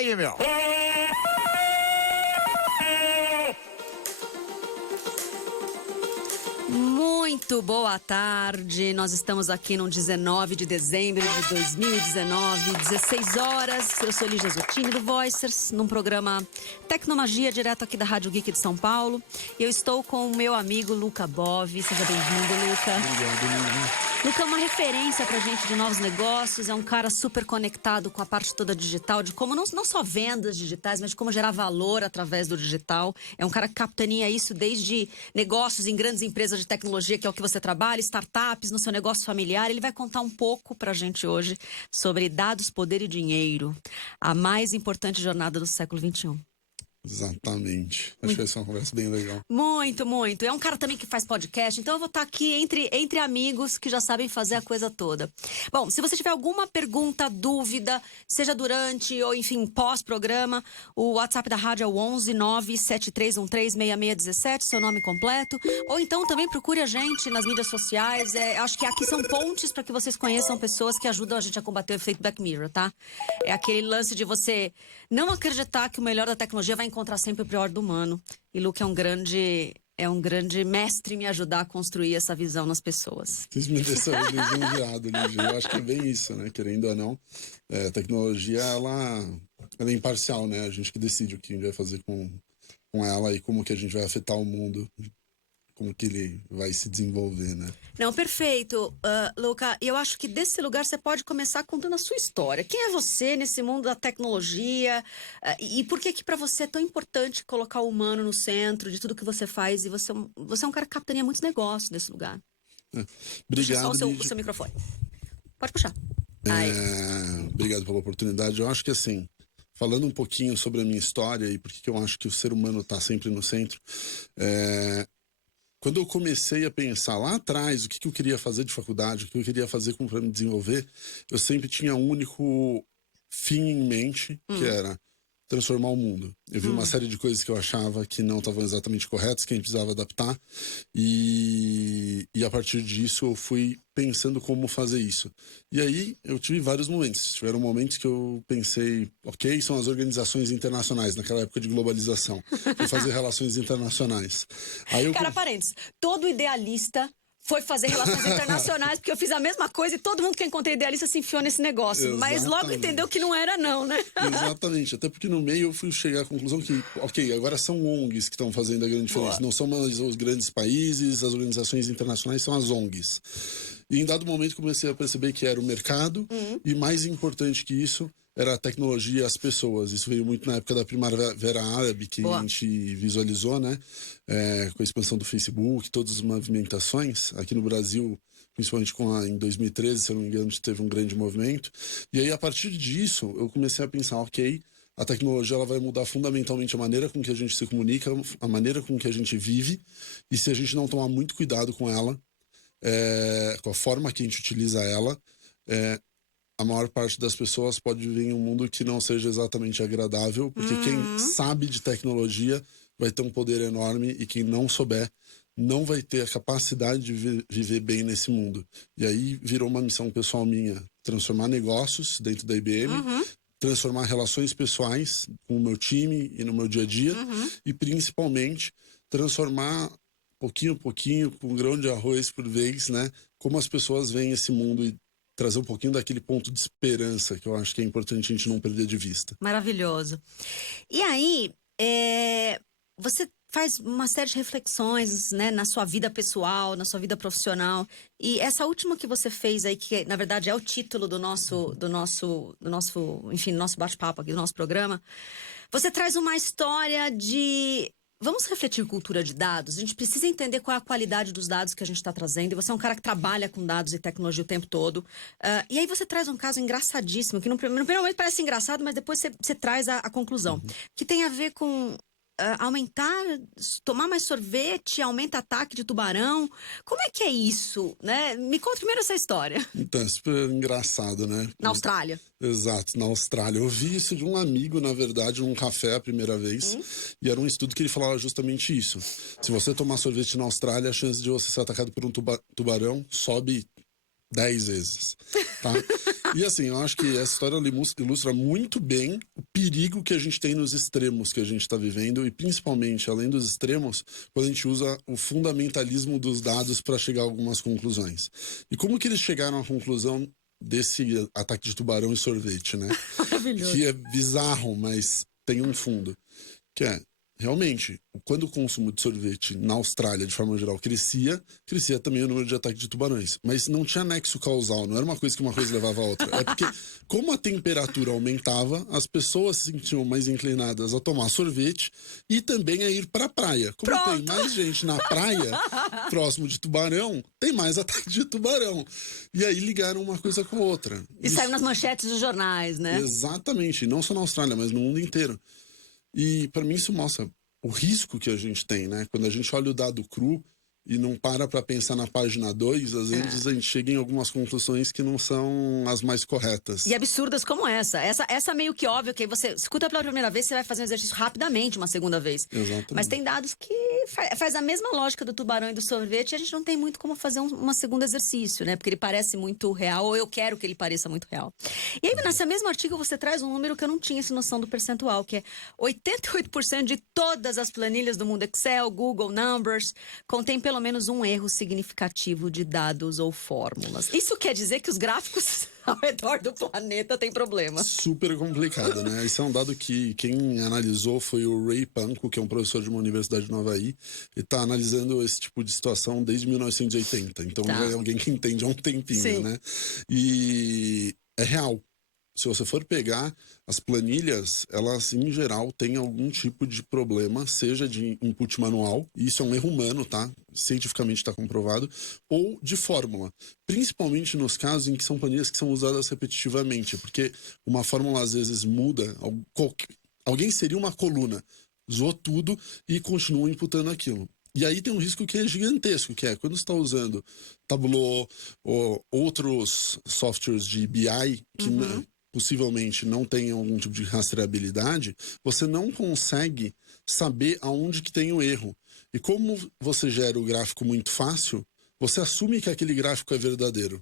aí, meu. Muito boa tarde, nós estamos aqui no 19 de dezembro de 2019, 16 horas. Eu sou Lígia Zottini do Voicers, num programa Tecnomagia, direto aqui da Rádio Geek de São Paulo. Eu estou com o meu amigo Luca Bovi. Seja bem-vindo, Luca. Obrigado, Lígia. Luca é uma referência pra gente de novos negócios, é um cara super conectado com a parte toda digital, de como não só vendas digitais, mas de como gerar valor através do digital. É um cara que capitaneia isso desde negócios em grandes empresas de tecnologia, que é o que você trabalha, startups, no seu negócio familiar. Ele vai contar um pouco pra gente hoje sobre dados, poder e dinheiro, a mais importante jornada do século XXI. Exatamente. Acho que vai ser uma conversa bem legal. Muito, muito. É um cara também que faz podcast, então eu vou estar aqui entre amigos que já sabem fazer a coisa toda. Bom, se você tiver alguma pergunta, dúvida, seja durante ou, enfim, pós-programa, o WhatsApp da rádio é o 11 97313 6617, seu nome completo. Ou então também procure a gente nas mídias sociais. Acho que aqui são pontes para que vocês conheçam pessoas que ajudam a gente a combater o efeito Black Mirror, tá? É aquele lance de você não acreditar que o melhor da tecnologia vai encontrar sempre o pior do humano. E Luke é um grande mestre em me ajudar a construir essa visão nas pessoas. Vocês me deixaram lisonjeado, Lígia. Eu acho que é bem isso, né? Querendo ou não, a tecnologia, ela é imparcial, né? A gente que decide o que a gente vai fazer com ela e como que a gente vai afetar o mundo, como que ele vai se desenvolver, né? Não, perfeito, Luca. Eu acho que desse lugar você pode começar contando a sua história. Quem é você nesse mundo da tecnologia? E por que para você é tão importante colocar o humano no centro de tudo que você faz? E você é um cara que capitaneia muitos negócios nesse lugar. Obrigado, Puxa só o Lígia. seu microfone. Pode puxar. Aí. Obrigado pela oportunidade. Eu acho que assim, falando um pouquinho sobre a minha história e por que eu acho que o ser humano está sempre no centro, quando eu comecei a pensar lá atrás o que eu queria fazer de faculdade, o que eu queria fazer para me desenvolver, eu sempre tinha um único fim em mente, que era transformar o mundo. Eu vi uma série de coisas que eu achava que não estavam exatamente corretas, que a gente precisava adaptar, e a partir disso eu fui pensando como fazer isso. E aí eu tive vários momentos. Tiveram momentos que eu pensei, ok, são as organizações internacionais, naquela época de globalização. Fui fazer relações internacionais. Aí Cara, parênteses. Todo idealista foi fazer relações internacionais, porque eu fiz a mesma coisa e todo mundo que eu encontrei idealista se enfiou nesse negócio. Exatamente. Mas logo entendeu que não era não, né? Exatamente, até porque no meio eu fui chegar à conclusão que, ok, agora são ONGs que estão fazendo a grande diferença. Boa. Não são mais os grandes países, as organizações internacionais são as ONGs. E em dado momento comecei a perceber que era o mercado e mais importante que isso era a tecnologia e as pessoas. Isso veio muito na época da Primavera Árabe, que Boa. a gente visualizou, né? Com a expansão do Facebook, todas as movimentações. Aqui no Brasil, principalmente em 2013, se eu não me engano, a gente teve um grande movimento. E aí, a partir disso, eu comecei a pensar, ok, a tecnologia ela vai mudar fundamentalmente a maneira com que a gente se comunica, a maneira com que a gente vive. E se a gente não tomar muito cuidado com ela, com a forma que a gente utiliza ela, a maior parte das pessoas pode viver em um mundo que não seja exatamente agradável, porque quem sabe de tecnologia vai ter um poder enorme e quem não souber não vai ter a capacidade de viver bem nesse mundo. E aí virou uma missão pessoal minha, transformar negócios dentro da IBM, transformar relações pessoais com o meu time e no meu dia a dia, e principalmente transformar pouquinho a pouquinho, com um grão de arroz por vez, né? Como as pessoas veem esse mundo e trazer um pouquinho daquele ponto de esperança que eu acho que é importante a gente não perder de vista. Maravilhoso. E aí, você faz uma série de reflexões, né, na sua vida pessoal, na sua vida profissional. E essa última que você fez aí, que na verdade é o título do nosso bate-papo aqui, do nosso programa, você traz uma história de... Vamos refletir cultura de dados? A gente precisa entender qual é a qualidade dos dados que a gente está trazendo. E você é um cara que trabalha com dados e tecnologia o tempo todo. E aí você traz um caso engraçadíssimo, que no primeiro momento parece engraçado, mas depois você traz a conclusão. Que tem a ver com tomar mais sorvete, aumenta ataque de tubarão. Como é que é isso, né? Me conta primeiro essa história. Então, é super engraçado, né? Na Austrália. Exato, na Austrália. Eu vi isso de um amigo, na verdade, num café a primeira vez. E era um estudo que ele falava justamente isso. Se você tomar sorvete na Austrália, a chance de você ser atacado por um tubarão sobe 10 vezes, tá? E assim, eu acho que essa história ilustra muito bem o perigo que a gente tem nos extremos que a gente está vivendo, e principalmente, além dos extremos, quando a gente usa o fundamentalismo dos dados para chegar a algumas conclusões. E como que eles chegaram à conclusão desse ataque de tubarão e sorvete, né? Maravilhoso. Que é bizarro, mas tem um fundo. Que é, realmente, quando o consumo de sorvete na Austrália, de forma geral, crescia também o número de ataques de tubarões. Mas não tinha nexo causal, não era uma coisa que uma coisa levava a outra. É porque, como a temperatura aumentava, as pessoas se sentiam mais inclinadas a tomar sorvete e também a ir para a praia. Como tem mais gente na praia, próximo de tubarão, tem mais ataque de tubarão. E aí ligaram uma coisa com a outra. E saiu nas manchetes dos jornais, né? Exatamente, não só na Austrália, mas no mundo inteiro. E para mim isso mostra o risco que a gente tem, né? Quando a gente olha o dado cru e não para pensar na página 2, às vezes a gente chega em algumas conclusões que não são as mais corretas. E absurdas como essa. Essa meio que óbvio que você escuta pela primeira vez, você vai fazer um exercício rapidamente uma segunda vez. Exatamente. Mas tem dados que faz a mesma lógica do tubarão e do sorvete, e a gente não tem muito como fazer um segundo exercício, né? Porque ele parece muito real, ou eu quero que ele pareça muito real. E aí, nesse mesmo artigo, você traz um número que eu não tinha essa noção do percentual, que é 88% de todas as planilhas do mundo Excel, Google, Numbers, contém pelo menos um erro significativo de dados ou fórmulas. Isso quer dizer que os gráficos ao redor do planeta têm problema. Super complicado, né? Esse é um dado que quem analisou foi o Ray Panko, que é um professor de uma universidade de Nova Havaí, e está analisando esse tipo de situação desde 1980. Então já é alguém que entende há um tempinho, Sim. né? E é real. Se você for pegar as planilhas, elas em geral têm algum tipo de problema, seja de input manual, e isso é um erro humano, tá? Cientificamente está comprovado, ou de fórmula. Principalmente nos casos em que são planilhas que são usadas repetitivamente, porque uma fórmula às vezes muda, alguém seria uma coluna, zoou tudo e continua imputando aquilo. E aí tem um risco que é gigantesco, que é quando você está usando Tableau ou outros softwares de BI que possivelmente não tenham algum tipo de rastreabilidade, você não consegue saber aonde que tem o erro. E como você gera o gráfico muito fácil, você assume que aquele gráfico é verdadeiro.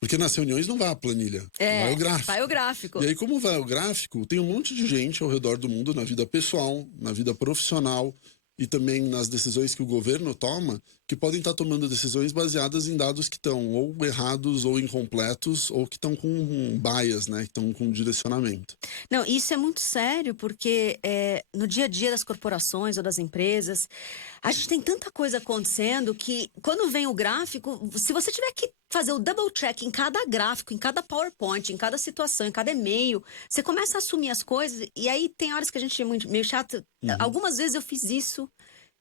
Porque nas reuniões não vai a planilha, vai o gráfico. Vai o gráfico. E aí, como vai o gráfico, tem um monte de gente ao redor do mundo, na vida pessoal, na vida profissional, e também nas decisões que o governo toma, que podem estar tomando decisões baseadas em dados que estão ou errados ou incompletos, ou que estão com bias, né? Que estão com direcionamento. Não, isso é muito sério, porque no dia a dia das corporações ou das empresas, a gente tem tanta coisa acontecendo que quando vem o gráfico, se você tiver que fazer o double check em cada gráfico, em cada PowerPoint, em cada situação, em cada e-mail, você começa a assumir as coisas, e aí tem horas que a gente é meio chato. Algumas vezes eu fiz isso,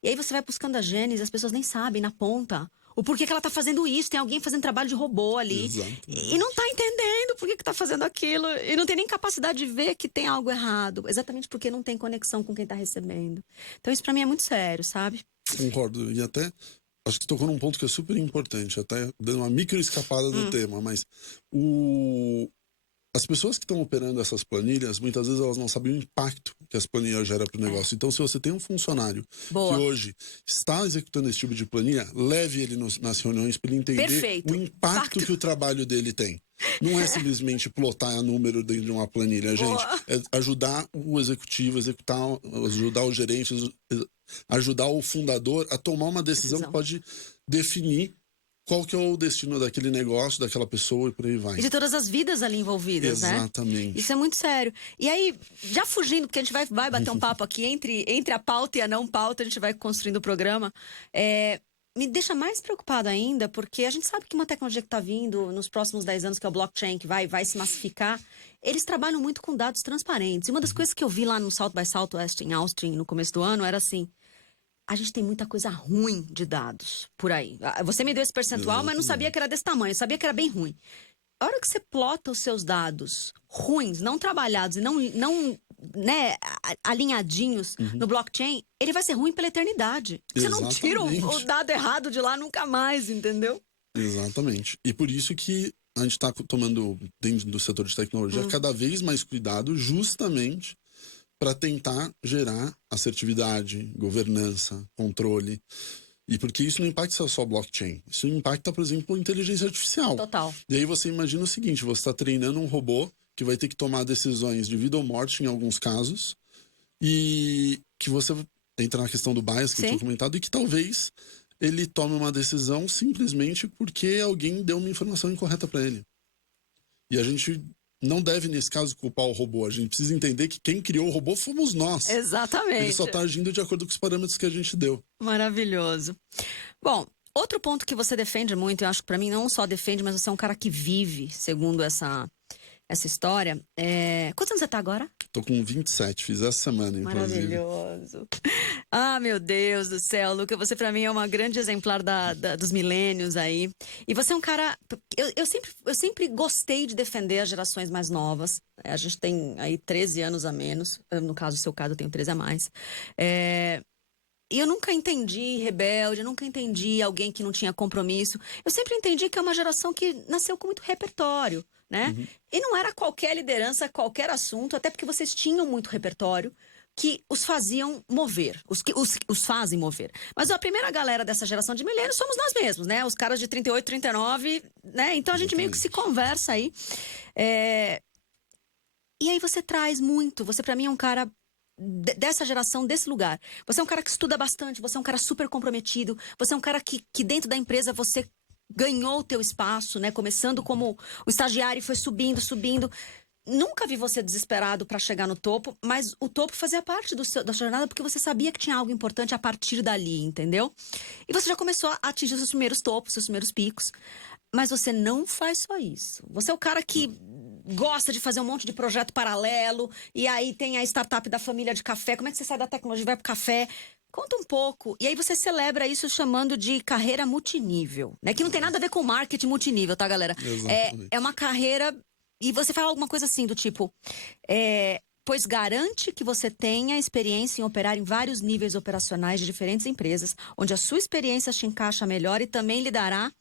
e aí você vai buscando a gênese, as pessoas nem sabem na ponta o porquê que ela tá fazendo isso. Tem alguém fazendo trabalho de robô ali. Exatamente. E não tá entendendo por que tá fazendo aquilo. E não tem nem capacidade de ver que tem algo errado. Exatamente porque não tem conexão com quem tá recebendo. Então isso pra mim é muito sério, sabe? Concordo. E até, acho que tocou num ponto que é super importante, até dando uma micro escapada do tema, mas as pessoas que estão operando essas planilhas, muitas vezes elas não sabem o impacto que as planilhas geram para o negócio. Então, se você tem um funcionário que hoje está executando esse tipo de planilha, leve ele nas reuniões para ele entender o impacto que o trabalho dele tem. Não é simplesmente plotar número dentro de uma planilha, gente. É ajudar o executivo, ajudar o gerente, ajudar o fundador a tomar uma decisão que pode definir qual que é o destino daquele negócio, daquela pessoa e por aí vai. E de todas as vidas ali envolvidas, né? Exatamente. Isso é muito sério. E aí, já fugindo, porque a gente vai bater um papo aqui entre a pauta e a não pauta, a gente vai construindo o programa. Me deixa mais preocupada ainda, porque a gente sabe que uma tecnologia que está vindo nos próximos 10 anos, que é o blockchain, que vai se massificar, eles trabalham muito com dados transparentes. E uma das coisas que eu vi lá no South by Southwest em Austin, no começo do ano, era assim: a gente tem muita coisa ruim de dados por aí. Você me deu esse percentual, mas não sabia que era desse tamanho, eu sabia que era bem ruim. A hora que você plota os seus dados ruins, não trabalhados e não alinhadinhos no blockchain, ele vai ser ruim pela eternidade. Você não tira o dado errado de lá nunca mais, entendeu? Exatamente. E por isso que a gente está tomando, dentro do setor de tecnologia, cada vez mais cuidado, justamente para tentar gerar assertividade, governança, controle. E porque isso não impacta só blockchain. Isso impacta, por exemplo, inteligência artificial. Total. E aí você imagina o seguinte, você está treinando um robô que vai ter que tomar decisões de vida ou morte em alguns casos, e que você entra na questão do bias que eu tinha comentado, e que talvez ele tome uma decisão simplesmente porque alguém deu uma informação incorreta para ele. E a gente não deve, nesse caso, culpar o robô. A gente precisa entender que quem criou o robô fomos nós. Exatamente. Ele só está agindo de acordo com os parâmetros que a gente deu. Maravilhoso. Bom, outro ponto que você defende muito, eu acho que para mim não só defende, mas você é um cara que vive, segundo essa história. Quantos anos você tá agora? Tô com 27, fiz essa semana, inclusive. Maravilhoso. Ah, meu Deus do céu, Luca, você pra mim é uma grande exemplar dos milênios aí. E você é um cara... Eu sempre gostei de defender as gerações mais novas. A gente tem aí 13 anos a menos. No caso, no seu caso, eu tenho 13 a mais. E eu nunca entendi rebelde, eu nunca entendi alguém que não tinha compromisso. Eu sempre entendi que é uma geração que nasceu com muito repertório, né? Uhum. E não era qualquer liderança, qualquer assunto, até porque vocês tinham muito repertório que os faziam mover, os fazem mover. Mas a primeira galera dessa geração de milênios somos nós mesmos, né? Os caras de 38, 39, né? Então a gente meio que se conversa aí. E aí você traz muito, você pra mim é um cara dessa geração, desse lugar. Você é um cara que estuda bastante, você é um cara super comprometido, você é um cara que dentro da empresa você ganhou o teu espaço, né? Começando como o estagiário e foi subindo, subindo. Nunca vi você desesperado para chegar no topo, mas o topo fazia parte da sua jornada porque você sabia que tinha algo importante a partir dali, entendeu? E você já começou a atingir os seus primeiros topos, seus primeiros picos. Mas você não faz só isso. Você é o cara que gosta de fazer um monte de projeto paralelo, e aí tem a startup da família de café. Como é que você sai da tecnologia e vai pro café? Conta um pouco. E aí você celebra isso chamando de carreira multinível, né? Que não tem nada a ver com marketing multinível, tá, galera? É uma carreira... E você fala alguma coisa assim do tipo... pois garante que você tenha experiência em operar em vários níveis operacionais de diferentes empresas, onde a sua experiência te encaixa melhor e também lhe dará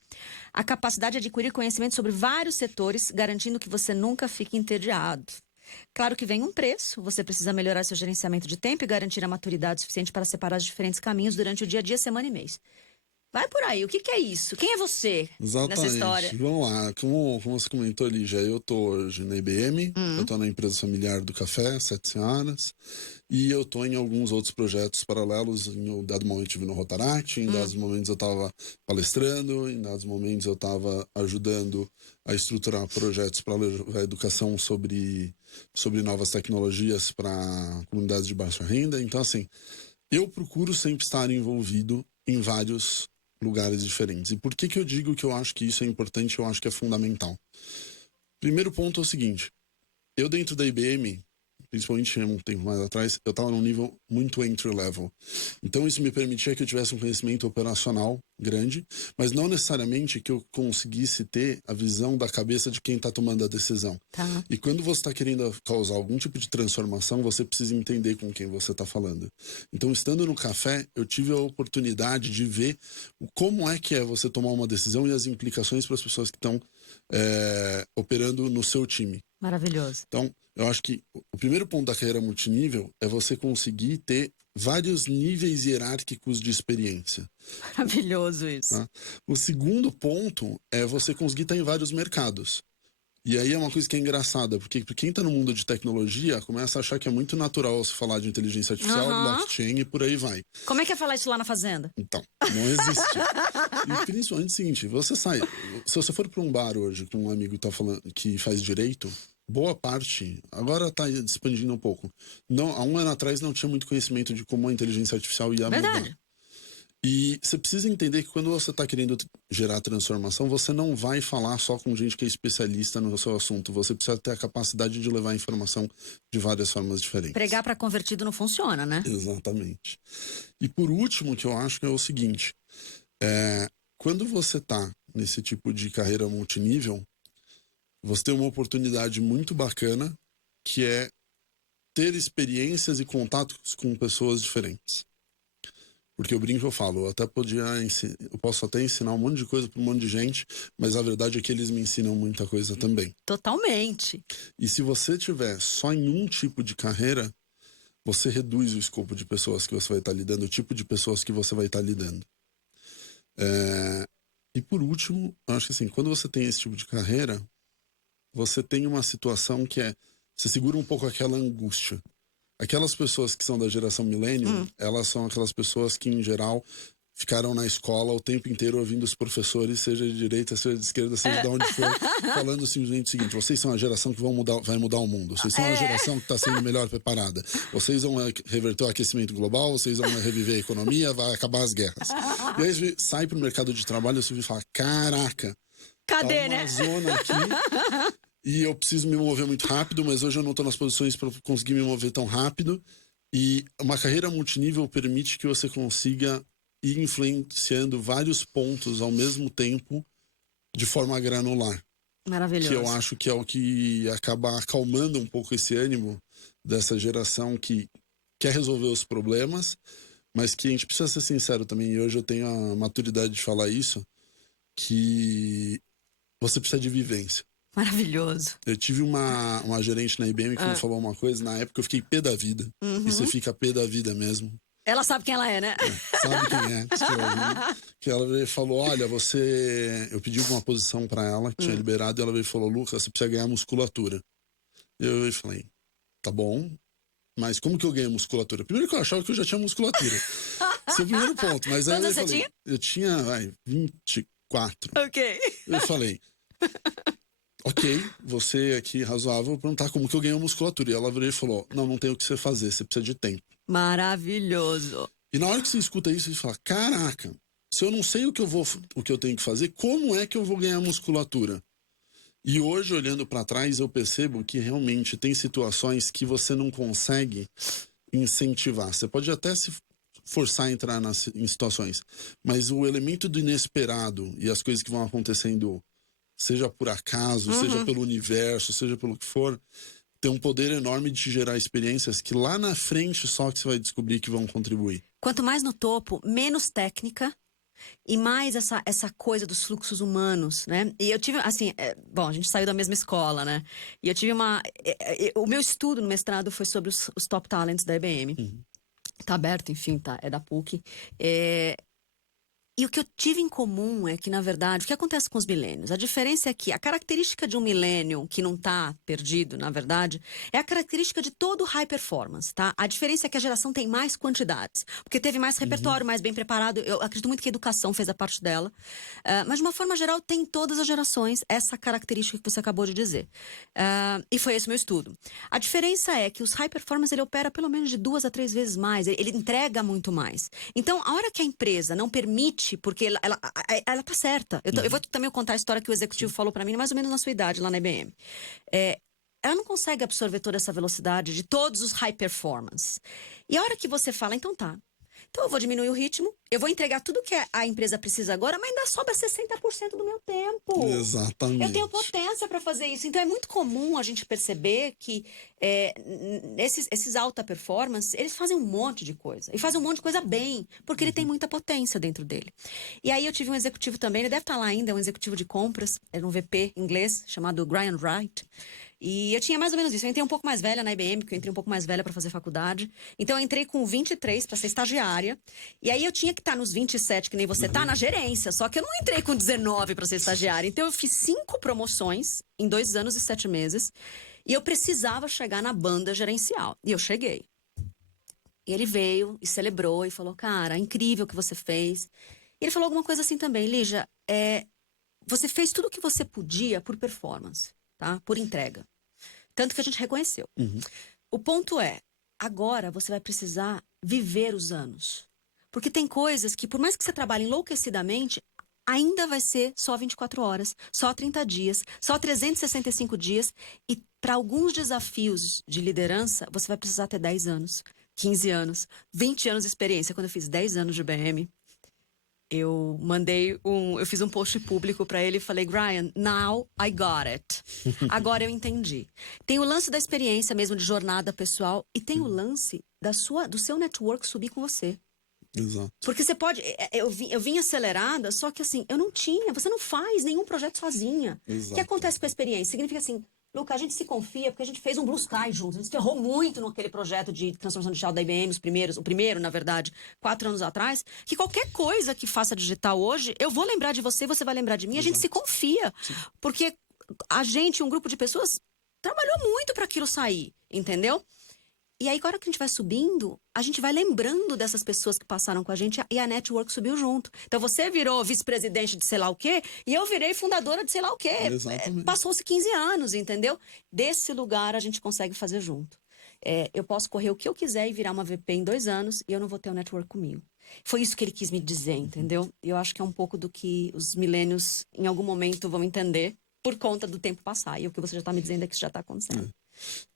a capacidade de adquirir conhecimento sobre vários setores, garantindo que você nunca fique entediado. Claro que vem um preço, você precisa melhorar seu gerenciamento de tempo e garantir a maturidade suficiente para separar os diferentes caminhos durante o dia a dia, semana e mês. Vai por aí, o que é isso? Quem é você nessa história? Vamos lá, como você comentou ali, já eu tô hoje na IBM, eu tô na empresa familiar do café, 7 Senhoras, e eu tô em alguns outros projetos paralelos. Em um dado momento eu estive no Rotaract, em dados momentos eu tava palestrando, em dados momentos eu tava ajudando a estruturar projetos para a educação sobre novas tecnologias para comunidades de baixa renda. Então, assim, eu procuro sempre estar envolvido em vários lugares diferentes. E por que eu digo que eu acho que isso é importante, eu acho que é fundamental? Primeiro ponto é o seguinte, eu dentro da IBM, principalmente um tempo mais atrás, eu estava num nível muito entry level. Então isso me permitia que eu tivesse um conhecimento operacional grande, mas não necessariamente que eu conseguisse ter a visão da cabeça de quem está tomando a decisão. Tá. E quando você está querendo causar algum tipo de transformação, você precisa entender com quem você está falando. Então, estando no café, eu tive a oportunidade de ver como é que é você tomar uma decisão e as implicações para as pessoas que estão operando no seu time. Maravilhoso. Então, eu acho que o primeiro ponto da carreira multinível é você conseguir ter vários níveis hierárquicos de experiência. Maravilhoso isso. Tá? O segundo ponto é você conseguir estar em vários mercados. E aí é uma coisa que é engraçada, porque quem está no mundo de tecnologia começa a achar que é muito natural se falar de inteligência artificial, blockchain e por aí vai. Como é que é falar isso lá na fazenda? Então, não existe. E principalmente o seguinte, você sai... Se você for para um bar hoje com um amigo que tá falando, que faz direito, boa parte, agora está expandindo um pouco. Não, há um ano atrás não tinha muito conhecimento de como a inteligência artificial ia mudar. E você precisa entender que quando você está querendo gerar transformação, você não vai falar só com gente que é especialista no seu assunto. Você precisa ter a capacidade de levar a informação de várias formas diferentes. Pregar para convertido não funciona, né? Exatamente. E por último, que eu acho que é o seguinte, quando você está nesse tipo de carreira multinível, você tem uma oportunidade muito bacana, que é ter experiências e contatos com pessoas diferentes. Porque eu brinco, eu falo, eu posso até ensinar um monte de coisa para um monte de gente, mas a verdade é que eles me ensinam muita coisa também. Totalmente. E se você tiver só em um tipo de carreira, você reduz o escopo de pessoas que você vai estar lidando, o tipo de pessoas que você vai estar lidando. E por último, eu acho que assim, quando você tem esse tipo de carreira, você tem uma situação que você segura um pouco aquela angústia. Aquelas pessoas que são da geração millennium, elas são aquelas pessoas que, em geral, ficaram na escola o tempo inteiro ouvindo os professores, seja de direita, seja de esquerda, seja de onde for, falando simplesmente o seguinte: vocês são a geração que vai mudar o mundo. Vocês são a geração que está sendo melhor preparada. Vocês vão reverter o aquecimento global, vocês vão reviver a economia, vai acabar as guerras. E aí você sai para o mercado de trabalho e você fala: caraca, cadê, tá uma né? zona aqui e eu preciso me mover muito rápido, mas hoje eu não estou nas posições para conseguir me mover tão rápido. E uma carreira multinível permite que você consiga ir influenciando vários pontos ao mesmo tempo de forma granular. Maravilhoso. Que eu acho que é o que acaba acalmando um pouco esse ânimo dessa geração que quer resolver os problemas, mas que a gente precisa ser sincero também, e hoje eu tenho a maturidade de falar isso, que você precisa de vivência. Maravilhoso. Eu tive uma gerente na IBM que me falou uma coisa, na época eu fiquei pé da vida. E você fica pé da vida mesmo. Ela sabe quem ela é, né? Sabe quem é? Que ela veio e falou: olha, eu pedi uma posição pra ela, que tinha liberado, e ela veio e falou: Lucas, você precisa ganhar musculatura. Eu falei: tá bom, mas como que eu ganho musculatura? Primeiro que eu achava que eu já tinha musculatura. Esse é o primeiro ponto. Mas aí Quantos você tinha? Eu tinha, 24. Ok. Eu falei: ok, você aqui razoável, vou perguntar como que eu ganho musculatura. E ela veio e falou: não tem o que você fazer, você precisa de tempo. Maravilhoso. E na hora que você escuta isso, você fala: caraca, se eu não sei o que eu tenho que fazer, como é que eu vou ganhar musculatura? E hoje, olhando para trás, eu percebo que realmente tem situações que você não consegue incentivar. Você pode até se forçar a entrar em situações, mas o elemento do inesperado e as coisas que vão acontecendo, seja por acaso, seja pelo universo, seja pelo que for, tem um poder enorme de te gerar experiências que lá na frente só que você vai descobrir que vão contribuir. Quanto mais no topo, menos técnica e mais essa coisa dos fluxos humanos, né? E eu tive, assim, bom, a gente saiu da mesma escola, né? E eu tive o meu estudo no mestrado foi sobre os top talents da IBM. Tá aberto, enfim, é da PUC. E o que eu tive em comum é que, na verdade, o que acontece com os milênios? A diferença é que a característica de um milênio que não está perdido, na verdade, é a característica de todo high performance, tá? A diferença é que a geração tem mais quantidades, porque teve mais repertório, mais bem preparado. Eu acredito muito que a educação fez a parte dela. Mas, de uma forma geral, tem em todas as gerações essa característica que você acabou de dizer. E foi esse o meu estudo. A diferença é que os high performance, ele opera pelo menos de 2 a 3 vezes mais. Ele entrega muito mais. Então, a hora que a empresa não permite, porque ela tá certa. Eu vou também contar a história que o executivo falou para mim, mais ou menos na sua idade, lá na IBM. Ela não consegue absorver toda essa velocidade de todos os high performance. E a hora que você fala: então tá, então eu vou diminuir o ritmo, eu vou entregar tudo que a empresa precisa agora, mas ainda sobra 60% do meu tempo. Exatamente. Eu tenho potência para fazer isso. Então é muito comum a gente perceber que esses alta performance, eles fazem um monte de coisa. E fazem um monte de coisa bem, porque ele tem muita potência dentro dele. E aí eu tive um executivo também, ele deve estar lá ainda, um executivo de compras, era um VP inglês, chamado Brian Wright. E eu tinha mais ou menos isso. Eu entrei um pouco mais velha na IBM, porque eu entrei um pouco mais velha para fazer faculdade. Então eu entrei com 23 para ser estagiária. E aí eu tinha que estar nos 27, que nem você tá, na gerência. Só que eu não entrei com 19 para ser estagiária. Então eu fiz 5 promoções em 2 anos e 7 meses. E eu precisava chegar na banda gerencial. E eu cheguei. E ele veio e celebrou e falou: cara, incrível o que você fez. E ele falou alguma coisa assim também: Lígia, você fez tudo o que você podia por performance. Tá? Por entrega. Tanto que a gente reconheceu. O ponto é, agora você vai precisar viver os anos. Porque tem coisas que, por mais que você trabalhe enlouquecidamente, ainda vai ser só 24 horas, só 30 dias, só 365 dias. E para alguns desafios de liderança, você vai precisar ter 10 anos, 15 anos, 20 anos de experiência. Quando eu fiz 10 anos de IBM, eu fiz um post público para ele e falei: Brian, now I got it. Agora eu entendi. Tem o lance da experiência mesmo, de jornada pessoal, e tem o lance do seu network subir com você. Exato. Porque você pode... Eu vim acelerada, só que assim, você não faz nenhum projeto sozinha. Exato. O que acontece com a experiência? Significa assim, Luca, a gente se confia porque a gente fez um Blue Sky juntos. A gente ferrou muito naquele projeto de transformação digital da IBM, o primeiro, na verdade, 4 anos atrás. Que qualquer coisa que faça digital hoje, eu vou lembrar de você, você vai lembrar de mim. A gente se confia. Porque a gente, um grupo de pessoas, trabalhou muito para aquilo sair, entendeu? E aí, agora que a gente vai subindo, a gente vai lembrando dessas pessoas que passaram com a gente e a network subiu junto. Então, você virou vice-presidente de sei lá o quê e eu virei fundadora de sei lá o quê. Exatamente. Passou-se 15 anos, entendeu? Desse lugar, a gente consegue fazer junto. Eu posso correr o que eu quiser e virar uma VP em 2 anos e eu não vou ter o network comigo. Foi isso que ele quis me dizer, entendeu? E eu acho que é um pouco do que os milênios, em algum momento, vão entender por conta do tempo passar. E o que você já está me dizendo é que isso já está acontecendo.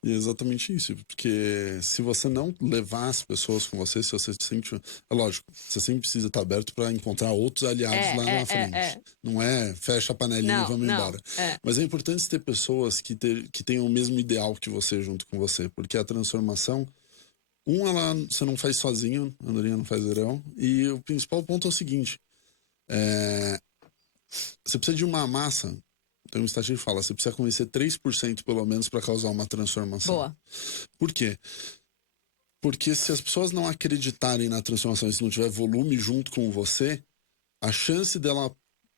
E é exatamente isso, porque se você não levar as pessoas com você, se você sente. É lógico, você sempre precisa estar aberto para encontrar outros aliados lá na frente. Não é fecha a panelinha e vamos embora. Mas é importante ter pessoas que tenham o mesmo ideal que você junto com você, porque a transformação. Você não faz sozinho, andorinha não faz verão. E o principal ponto é o seguinte: você precisa de uma massa. Tem uma estatística que fala, você precisa convencer 3% pelo menos para causar uma transformação. Boa. Por quê? Porque se as pessoas não acreditarem na transformação e se não tiver volume junto com você, a chance dela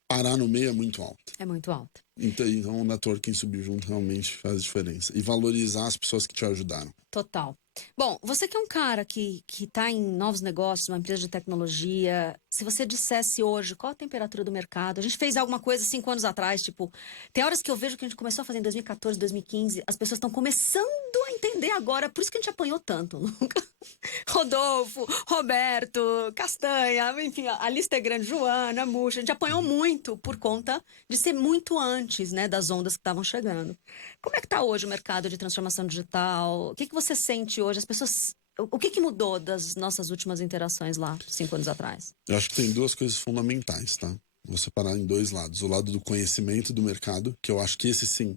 parar no meio é muito alta. É muito alta. Então o networking subir junto realmente faz diferença. E valorizar as pessoas que te ajudaram. Total. Bom, você que é um cara que tá em novos negócios, uma empresa de tecnologia, se você dissesse hoje qual a temperatura do mercado, a gente fez alguma coisa 5 anos atrás, tipo, tem horas que eu vejo que a gente começou a fazer em 2014, 2015, as pessoas estão começando a entender agora, por isso que a gente apanhou tanto, Luca. Rodolfo, Roberto, Castanha, enfim, a lista é grande, Joana, Muxa, a gente apanhou muito por conta de ser muito antes, né, das ondas que estavam chegando. Como é que tá hoje o mercado de transformação digital? O que você sente hoje? As pessoas... O que mudou das nossas últimas interações lá, 5 anos atrás? Eu acho que tem 2 coisas fundamentais, tá? Vou separar em 2 lados. O lado do conhecimento do mercado, que eu acho que esse sim,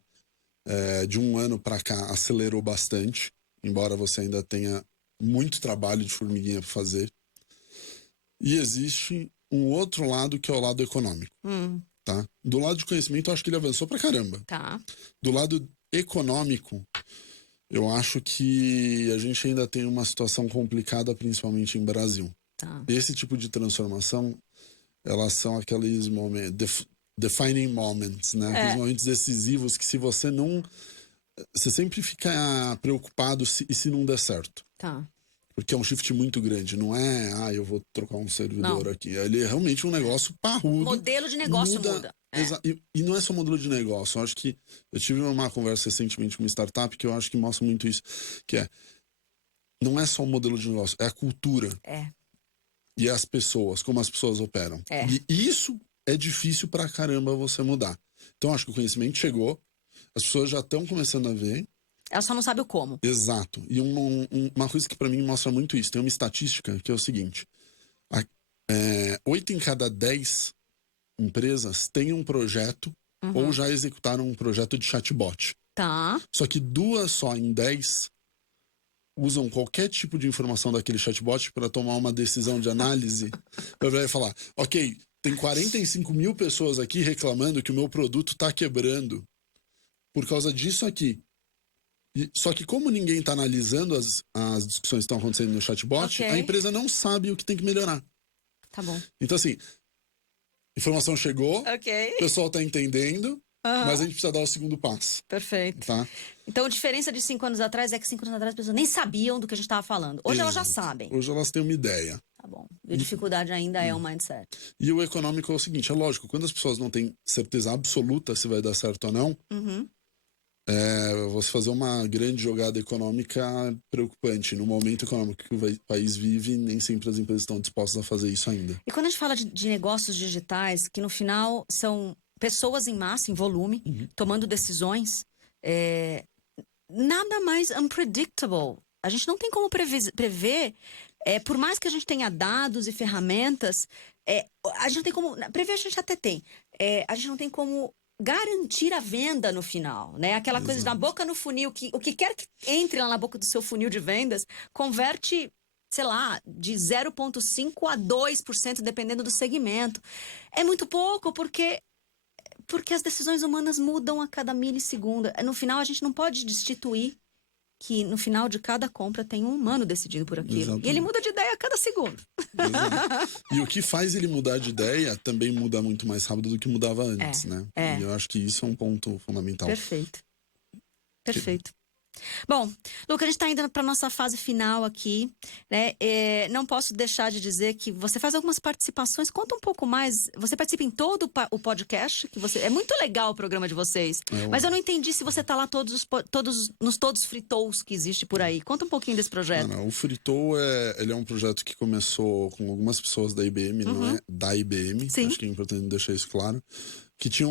de 1 ano para cá, acelerou bastante. Embora você ainda tenha muito trabalho de formiguinha para fazer. E existe um outro lado, que é o lado econômico. Tá? Do lado de conhecimento, eu acho que ele avançou pra caramba. Tá. Do lado econômico, eu acho que a gente ainda tem uma situação complicada, principalmente em Brasil. Tá. Esse tipo de transformação, elas são aqueles momentos, defining moments, né? Aqueles momentos decisivos que se você não... Você sempre fica preocupado e se não der certo. Tá. Porque é um shift muito grande, não é, eu vou trocar um servidor aqui. Ele é realmente um negócio parrudo. Modelo de negócio muda. E não é só modelo de negócio. Eu acho que eu tive uma conversa recentemente com uma startup que eu acho que mostra muito isso. Que não é só o modelo de negócio, é a cultura. E as pessoas, como as pessoas operam. E isso é difícil pra caramba você mudar. Então, acho que o conhecimento chegou, as pessoas já estão começando a ver. Ela só não sabe o como. Exato. E uma coisa que pra mim mostra muito isso. Tem uma estatística que é o seguinte. 8 em cada 10 empresas têm um projeto ou já executaram um projeto de chatbot. Tá. Só que 2 só em 10 usam qualquer tipo de informação daquele chatbot para tomar uma decisão de análise. Eu vai falar, ok, tem 45 mil pessoas aqui reclamando que o meu produto tá quebrando por causa disso aqui. Só que como ninguém está analisando as discussões que estão acontecendo no chatbot, a empresa não sabe o que tem que melhorar. Tá bom. Então, assim, informação chegou, o pessoal está entendendo, mas a gente precisa dar o segundo passo. Perfeito. Tá? Então, a diferença de 5 anos atrás é que 5 anos atrás as pessoas nem sabiam do que a gente estava falando. Hoje elas já sabem. Hoje elas têm uma ideia. Tá bom. E a dificuldade ainda é o mindset. E o econômico é o seguinte, é lógico, quando as pessoas não têm certeza absoluta se vai dar certo ou não, você fazer uma grande jogada econômica preocupante. No momento econômico que o país vive, nem sempre as empresas estão dispostas a fazer isso ainda. E quando a gente fala de negócios digitais, que no final são pessoas em massa, em volume, tomando decisões, nada mais unpredictable. A gente não tem como prever, por mais que a gente tenha dados e ferramentas, a gente não tem como... Prever a gente até tem. A gente não tem como garantir a venda no final, né? Aquela coisa da boca no funil, que o que quer que entre lá na boca do seu funil de vendas, converte, sei lá, de 0,5% a 2%, dependendo do segmento. É muito pouco, porque porque as decisões humanas mudam a cada milissegundo. No final, a gente não pode destituir que no final de cada compra tem um humano decidindo por aquilo. Exatamente. E ele muda de ideia a cada segundo. Exato. E o que faz ele mudar de ideia também muda muito mais rápido do que mudava antes, né? E eu acho que isso é um ponto fundamental. Perfeito. Perfeito. Bom, Luca, a gente está indo para nossa fase final aqui, né? Não posso deixar de dizer que você faz algumas participações. Conta um pouco mais. Você participa em todo o podcast, que você é muito legal o programa de vocês. Mas eu não entendi se você está lá nos todos fritos que existe por aí. Conta um pouquinho desse projeto. O Fritou ele é um projeto que começou com algumas pessoas da IBM, não é da IBM. Sim. Acho que é importante deixar isso claro. Que tinha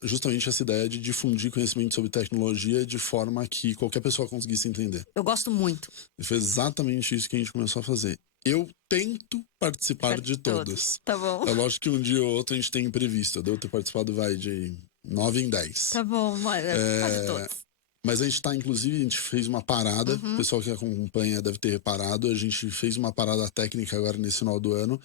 justamente essa ideia de difundir conhecimento sobre tecnologia de forma que qualquer pessoa conseguisse entender. Eu gosto muito. E foi exatamente isso que a gente começou a fazer. Eu tento participar de todas. Tá bom. É lógico que um dia ou outro a gente tem imprevisto. Eu devo ter participado, de 9 em 10. Tá bom, quase todos. Mas a gente inclusive, a gente fez uma parada. O pessoal que acompanha deve ter reparado. A gente fez uma parada técnica agora nesse final do ano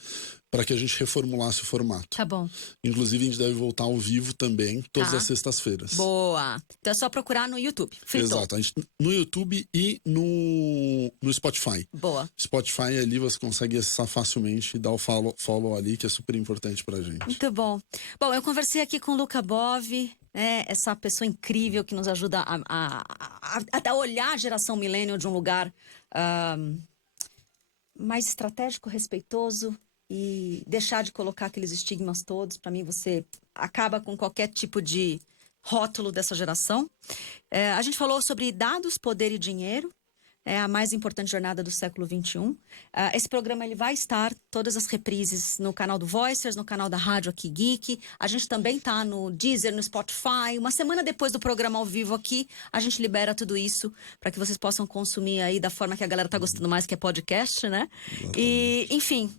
para que a gente reformulasse o formato. Tá bom. Inclusive, a gente deve voltar ao vivo também, todas as sextas-feiras. Boa. Então é só procurar no YouTube. Fritou. Exato. No YouTube e no Spotify. Boa. Spotify ali você consegue acessar facilmente e dar o follow ali, que é super importante pra gente. Muito bom. Bom, eu conversei aqui com o Luca Bove, né, essa pessoa incrível que nos ajuda a olhar a geração millennial de um lugar mais estratégico, respeitoso e deixar de colocar aqueles estigmas todos. Para mim, você acaba com qualquer tipo de rótulo dessa geração. A gente falou sobre dados, poder e dinheiro. É a mais importante jornada do século XXI. Esse programa ele vai estar, todas as reprises, no canal do Voicers, no canal da Rádio Aqui Geek. A gente também tá no Deezer, no Spotify. Uma semana depois do programa ao vivo aqui, a gente libera tudo isso para que vocês possam consumir aí da forma que a galera tá gostando mais, que é podcast, né? Exatamente. E, enfim,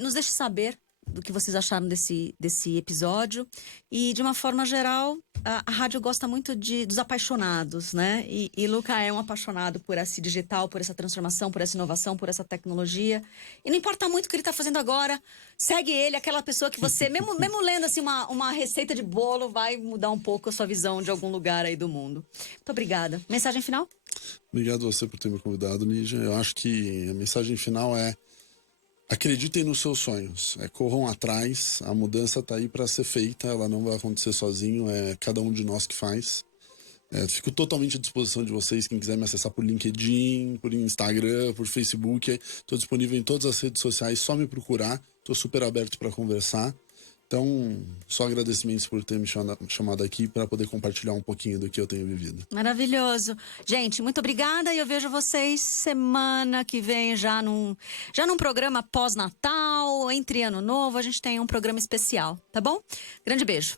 nos deixe saber do que vocês acharam desse episódio. E, de uma forma geral, a rádio gosta muito dos apaixonados, né? E Luca é um apaixonado por esse digital, por essa transformação, por essa inovação, por essa tecnologia. E não importa muito o que ele está fazendo agora, segue ele, aquela pessoa que você, mesmo lendo assim, uma receita de bolo, vai mudar um pouco a sua visão de algum lugar aí do mundo. Muito obrigada. Mensagem final? Obrigado a você por ter me convidado, Lígia. Eu acho que a mensagem final é: acreditem nos seus sonhos, corram atrás, a mudança tá aí para ser feita, ela não vai acontecer sozinho, é cada um de nós que faz. Fico totalmente à disposição de vocês, quem quiser me acessar por LinkedIn, por Instagram, por Facebook, estou disponível em todas as redes sociais, só me procurar, estou super aberto para conversar. Então, só agradecimentos por ter me chamado aqui para poder compartilhar um pouquinho do que eu tenho vivido. Maravilhoso. Gente, muito obrigada e eu vejo vocês semana que vem já num programa pós-Natal, entre Ano Novo, a gente tem um programa especial, tá bom? Grande beijo.